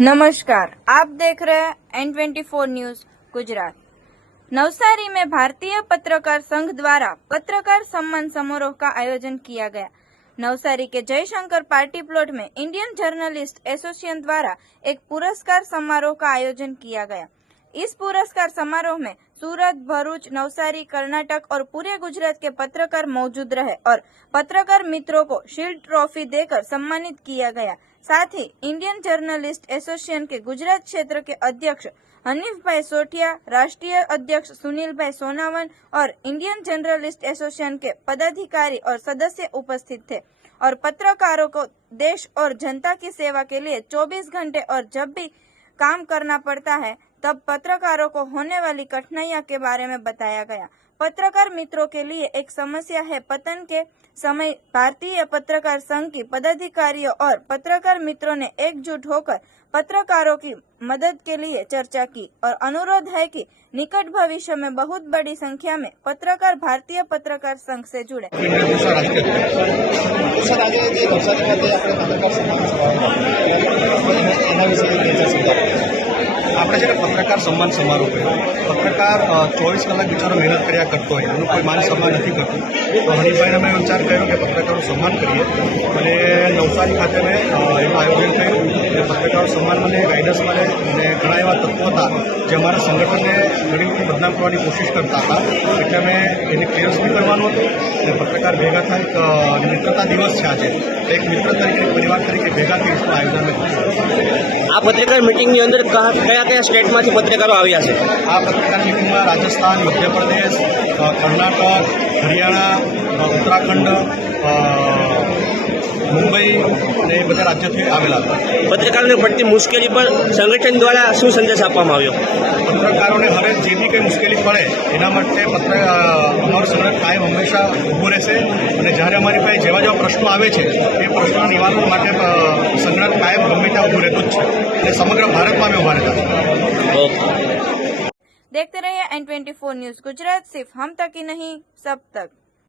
नमस्कार, आप देख रहे हैं N24 न्यूज गुजरात। नवसारी में भारतीय पत्रकार संघ द्वारा पत्रकार सम्मान समारोह का आयोजन किया गया। नवसारी के जयशंकर पार्टी प्लॉट में इंडियन जर्नलिस्ट एसोसिएशन द्वारा एक पुरस्कार समारोह का आयोजन किया गया। इस पुरस्कार समारोह में सूरत, भरूच, नवसारी, कर्नाटक और पूरे गुजरात के पत्रकार मौजूद रहे और पत्रकार मित्रों को शील्ड ट्रॉफी देकर सम्मानित किया गया। साथ ही इंडियन जर्नलिस्ट एसोसिएशन के गुजरात क्षेत्र के अध्यक्ष हनीफ भाई सोठिया, राष्ट्रीय अध्यक्ष सुनील भाई सोनावन और इंडियन जर्नलिस्ट एसोसिएशन के पदाधिकारी और सदस्य उपस्थित थे और पत्रकारों को देश और जनता की सेवा के लिए 24 घंटे और जब भी काम करना पड़ता है तब पत्रकारों को होने वाली कठिनाइयों के बारे में बताया गया। पत्रकार मित्रों के लिए एक समस्या है। पतन के समय भारतीय पत्रकार संघ की पदाधिकारियों और पत्रकार मित्रों ने एकजुट होकर पत्रकारों की मदद के लिए चर्चा की और अनुरोध है कि निकट भविष्य में बहुत बड़ी संख्या में पत्रकार भारतीय पत्रकार संघ से जुड़े। આપણે જ્યારે પત્રકાર સન્માન સમારોહ કર્યો, પત્રકાર 24 કલાક બિચારો મહેનત કર્યા કરતો હોય, એનું કોઈ માન સન્માન નથી કરતું, તો હરીફભાઈને અમે વિચાર કર્યો કે પત્રકારોનું સન્માન કરીએ અને નવસારી ખાતે મેં એનું આયોજન કર્યું કે પત્રકારો સન્માન મળે, ગાઈડન્સ મળે અને ઘણા એવા તત્વો હતા જે અમારા સંગઠનને ઘણી બધી બદનામ કરવાની કોશિશ કરતા હતા, એટલે અમે એને ક્લિયર્સ બી કરવાનું હતું અને પત્રકાર ભેગા થાય મિત્રતા દિવસ છે આજે, એક મિત્ર તરીકે પરિવાર તરીકે ભેગા થઈ इसનું આયોજન મેં કર્યું। આ પત્રકાર મિટિંગની અંદર કયા કયા સ્ટેટમાંથી પત્રકારો આવ્યા છે? આ પત્રકાર મિટિંગમાં રાજસ્થાન, મધ્યપ્રદેશ, કર્ણાટક, હરિયાણા, ઉત્તરાખંડ, મુંબઈ અને એ બધા રાજ્યોથી આવેલા હતા। પત્રકારોને પડતી મુશ્કેલી પર સંગઠન દ્વારા શું સંદેશ આપવામાં આવ્યો? પત્રકારોને હવે જે બી કંઈ મુશ્કેલી પડે એના માટે અમારું સંગઠન કાયમ હંમેશા ઊભું રહેશે અને જ્યારે અમારી પાસે જેવા જેવા પ્રશ્નો આવે છે એ પ્રશ્નોના નિવારણ માટે સંગઠન કાયમ ગમે ત્યાં ઊભું રહેતું જ છે અને સમગ્ર ભારતમાં અમે ઊભા રહેતા છે। देखते रहिए N24 न्यूज गुजरात, सिर्फ हम तक ही नहीं सब तक।